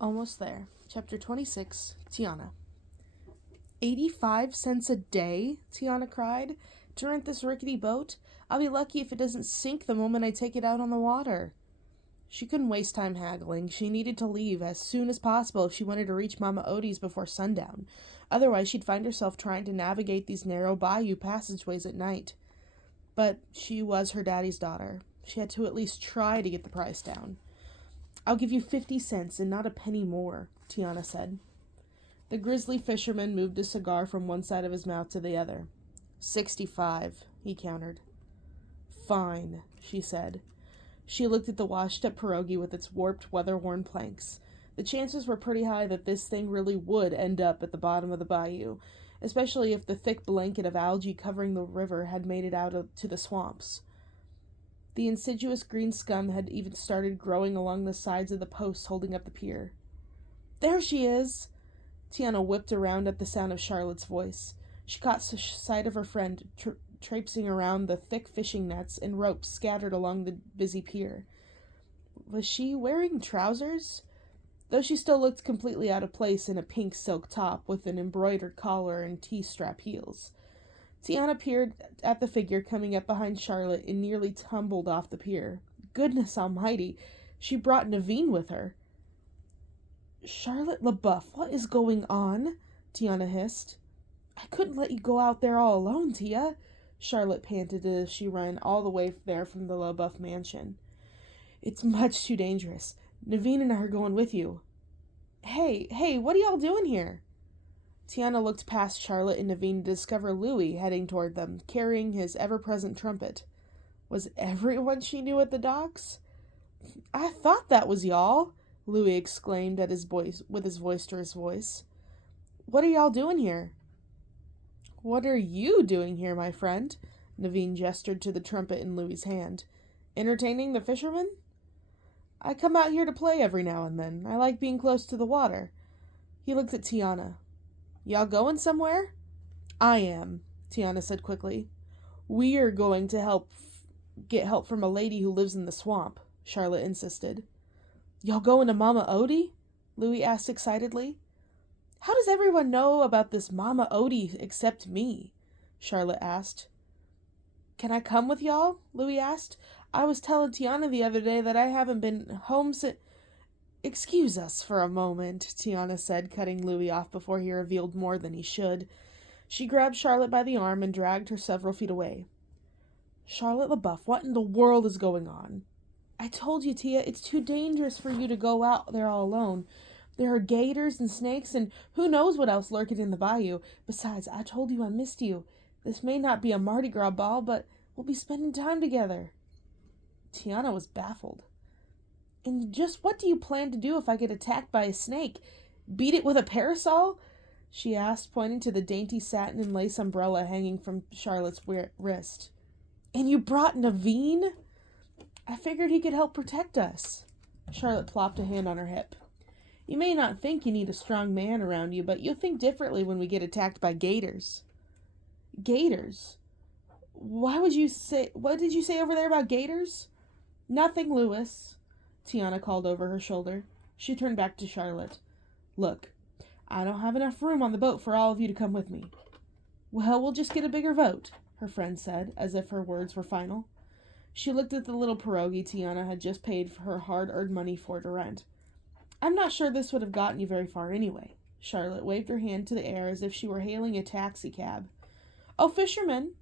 Almost there. Chapter 26, Tiana. 85 cents a day? Tiana cried. To rent this rickety boat? I'll be lucky if it doesn't sink the moment I take it out on the water. She couldn't waste time haggling. She needed to leave as soon as possible if she wanted to reach Mama Odie's before sundown. Otherwise, she'd find herself trying to navigate these narrow bayou passageways at night. But she was her daddy's daughter. She had to at least try to get the price down. I'll give you 50 cents and not a penny more, Tiana said. The grizzly fisherman moved a cigar from one side of his mouth to the other. 65, he countered. Fine, she said. She looked at the washed-up pirogue with its warped, weather-worn planks. The chances were pretty high that this thing really would end up at the bottom of the bayou, especially if the thick blanket of algae covering the river had made it out to the swamps. The insidious green scum had even started growing along the sides of the posts holding up the pier. There she is! Tiana whipped around at the sound of Charlotte's voice. She caught sight of her friend traipsing around the thick fishing nets and ropes scattered along the busy pier. Was she wearing trousers? Though she still looked completely out of place in a pink silk top with an embroidered collar and T-strap heels. Tiana peered at the figure coming up behind Charlotte and nearly tumbled off the pier. Goodness almighty, she brought Naveen with her. Charlotte LaBeouf, what is going on? Tiana hissed. I couldn't let you go out there all alone, Tia, Charlotte panted as she ran all the way there from the LaBeouf mansion. It's much too dangerous. Naveen and I are going with you. Hey, what are y'all doing here? Tiana looked past Charlotte and Naveen to discover Louis heading toward them, carrying his ever-present trumpet. Was everyone she knew at the docks? I thought that was y'all, Louis exclaimed at his voice with his boisterous voice. What are y'all doing here? What are you doing here, my friend? Naveen gestured to the trumpet in Louis's hand. Entertaining the fishermen? I come out here to play every now and then. I like being close to the water. He looked at Tiana. Y'all going somewhere? I am, Tiana said quickly. We're going to get help from a lady who lives in the swamp, Charlotte insisted. Y'all going to Mama Odie? Louis asked excitedly. How does everyone know about this Mama Odie except me? Charlotte asked. Can I come with y'all? Louis asked. I was telling Tiana the other day that I haven't been home since... Excuse us for a moment, Tiana said, cutting Louis off before he revealed more than he should. She grabbed Charlotte by the arm and dragged her several feet away. Charlotte LaBeouf, what in the world is going on? I told you, Tia, it's too dangerous for you to go out there all alone. There are gators and snakes and who knows what else lurking in the bayou. Besides, I told you I missed you. This may not be a Mardi Gras ball, but we'll be spending time together. Tiana was baffled. And just what do you plan to do if I get attacked by a snake? Beat it with a parasol? She asked, pointing to the dainty satin and lace umbrella hanging from Charlotte's wrist. And you brought Naveen? I figured he could help protect us. Charlotte plopped a hand on her hip. You may not think you need a strong man around you, but you'll think differently when we get attacked by gators. Gators? What did you say over there about gators? Nothing, Louis. Tiana called over her shoulder. She turned back to Charlotte. Look, I don't have enough room on the boat for all of you to come with me. Well, we'll just get a bigger boat, her friend said, as if her words were final. She looked at the little pirogue Tiana had just paid for her hard-earned money for to rent. I'm not sure this would have gotten you very far anyway. Charlotte waved her hand to the air as if she were hailing a taxicab. Oh, fishermen,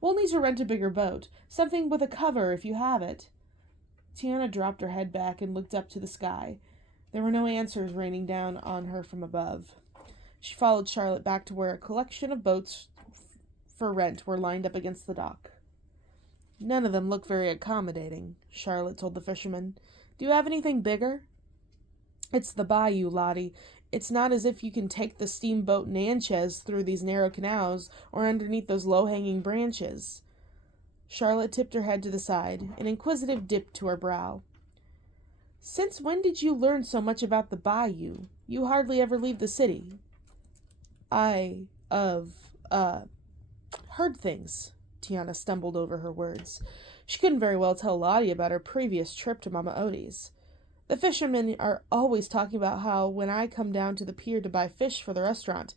we'll need to rent a bigger boat. Something with a cover if you have it. Tiana dropped her head back and looked up to the sky. There were no answers raining down on her from above. She followed Charlotte back to where a collection of boats for rent were lined up against the dock. None of them look very accommodating, Charlotte told the fisherman. Do you have anything bigger? It's the bayou, Lottie. It's not as if you can take the steamboat Natchez through these narrow canals or underneath those low-hanging branches. Charlotte tipped her head to the side, an inquisitive dip to her brow. Since when did you learn so much about the bayou? You hardly ever leave the city. Heard things. Tiana stumbled over her words. She couldn't very well tell Lottie about her previous trip to Mama Odie's. The fishermen are always talking about how when I come down to the pier to buy fish for the restaurant.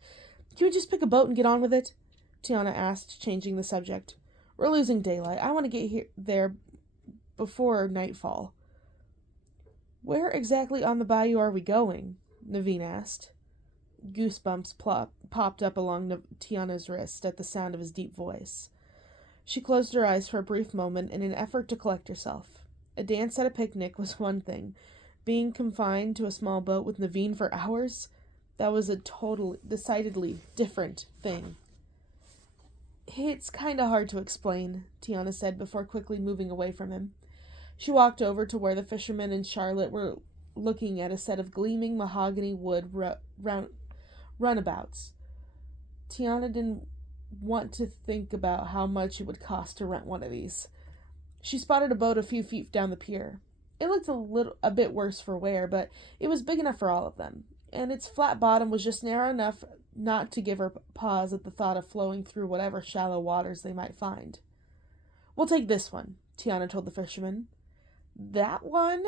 Can we just pick a boat and get on with it? Tiana asked, changing the subject. We're losing daylight. I want to get there before nightfall. Where exactly on the bayou are we going? Naveen asked. Goosebumps popped up along Tiana's wrist at the sound of his deep voice. She closed her eyes for a brief moment in an effort to collect herself. A dance at a picnic was one thing. Being confined to a small boat with Naveen for hours? That was a decidedly different thing. It's kind of hard to explain, Tiana said before quickly moving away from him. She walked over to where the fisherman and Charlotte were looking at a set of gleaming mahogany wood runabouts. Tiana didn't want to think about how much it would cost to rent one of these. She spotted a boat a few feet down the pier. It looked a bit worse for wear, but it was big enough for all of them, and its flat bottom was just narrow enough not to give her pause at the thought of flowing through whatever shallow waters they might find. We'll take this one, Tiana told the fisherman. That one?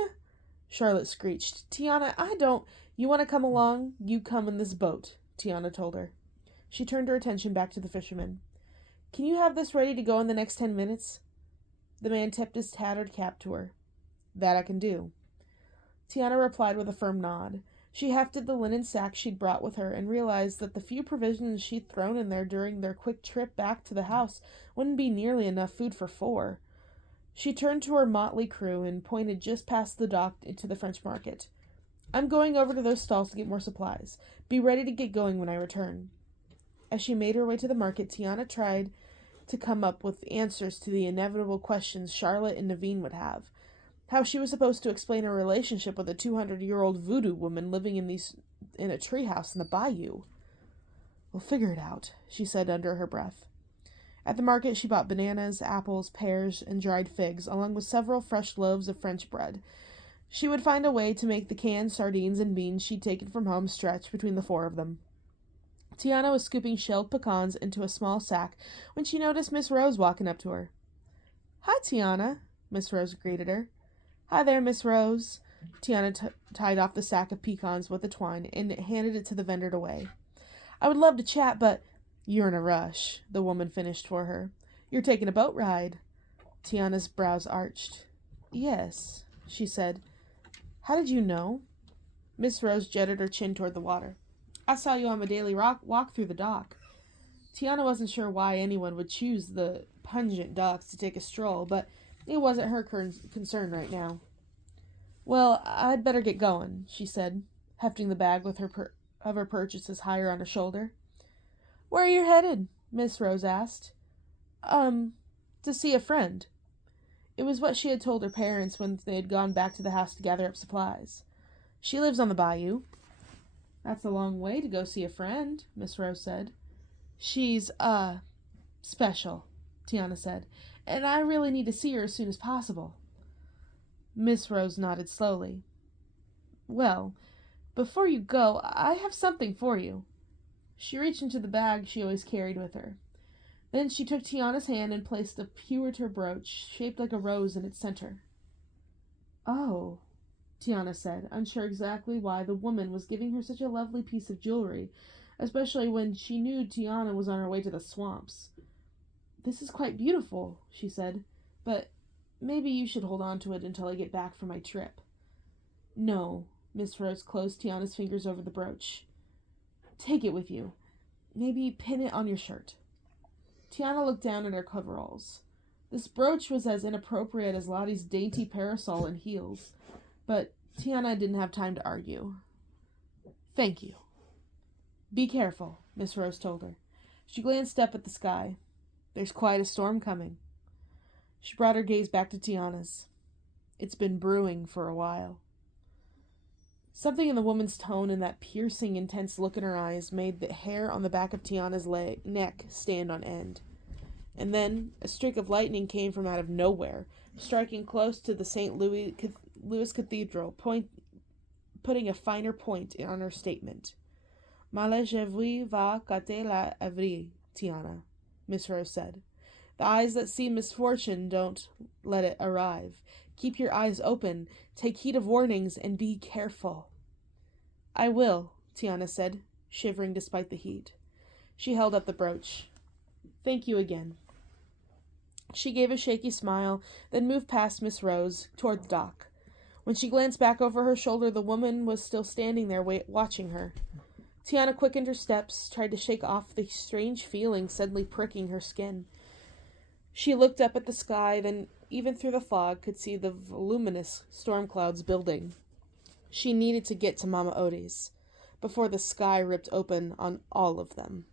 Charlotte screeched. Tiana, You want to come along? You come in this boat, Tiana told her. She turned her attention back to the fisherman. Can you have this ready to go in the next 10 minutes? The man tipped his tattered cap to her. That I can do. Tiana replied with a firm nod. She hefted the linen sack she'd brought with her and realized that the few provisions she'd thrown in there during their quick trip back to the house wouldn't be nearly enough food for 4. She turned to her motley crew and pointed just past the dock into the French market. I'm going over to those stalls to get more supplies. Be ready to get going when I return. As she made her way to the market, Tiana tried to come up with answers to the inevitable questions Charlotte and Naveen would have. How she was supposed to explain her relationship with a 200-year-old voodoo woman living in a treehouse in the bayou. We'll figure it out, she said under her breath. At the market, she bought bananas, apples, pears, and dried figs, along with several fresh loaves of French bread. She would find a way to make the canned sardines and beans she'd taken from home stretch between the 4 of them. Tiana was scooping shelled pecans into a small sack when she noticed Miss Rose walking up to her. Hi, Tiana, Miss Rose greeted her. Hi there, Miss Rose. Tiana tied off the sack of pecans with the twine and handed it to the vendor to weigh. I would love to chat, but you're in a rush, the woman finished for her. You're taking a boat ride. Tiana's brows arched. Yes, she said. How did you know? Miss Rose jetted her chin toward the water. I saw you on my daily walk through the dock. Tiana wasn't sure why anyone would choose the pungent docks to take a stroll, but it wasn't her concern right now. Well, I'd better get going, she said, hefting the bag with her purchases higher on her shoulder. Where are you headed? Miss Rose asked. To see a friend. It was what she had told her parents when they had gone back to the house to gather up supplies. She lives on the bayou. That's a long way to go see a friend, Miss Rose said. She's, special, Tiana said, and I really need to see her as soon as possible. Miss Rose nodded slowly. Well, before you go, I have something for you. She reached into the bag she always carried with her. Then she took Tiana's hand and placed a pewter brooch shaped like a rose in its center. Oh, Tiana said, unsure exactly why the woman was giving her such a lovely piece of jewelry, especially when she knew Tiana was on her way to the swamps. This is quite beautiful, she said, but maybe you should hold on to it until I get back from my trip. No, Miss Rose closed Tiana's fingers over the brooch. Take it with you. Maybe pin it on your shirt. Tiana looked down at her coveralls. This brooch was as inappropriate as Lottie's dainty parasol and heels, but Tiana didn't have time to argue. Thank you. Be careful, Miss Rose told her. She glanced up at the sky. There's quite a storm coming. She brought her gaze back to Tiana's. It's been brewing for a while. Something in the woman's tone and that piercing, intense look in her eyes made the hair on the back of Tiana's neck stand on end. And then a streak of lightning came from out of nowhere, striking close to the St. Louis Cathedral, putting a finer point on her statement. Malheureusement va casser la avril, Tiana, Miss Rose said. The eyes that see misfortune don't let it arrive. Keep your eyes open, take heed of warnings, and be careful. I will, Tiana said, shivering despite the heat. She held up the brooch. Thank you again. She gave a shaky smile, then moved past Miss Rose, toward the dock. When she glanced back over her shoulder, the woman was still standing there watching her. Tiana quickened her steps, tried to shake off the strange feeling suddenly pricking her skin. She looked up at the sky, then even through the fog could see the voluminous storm clouds building. She needed to get to Mama Odie's before the sky ripped open on all of them.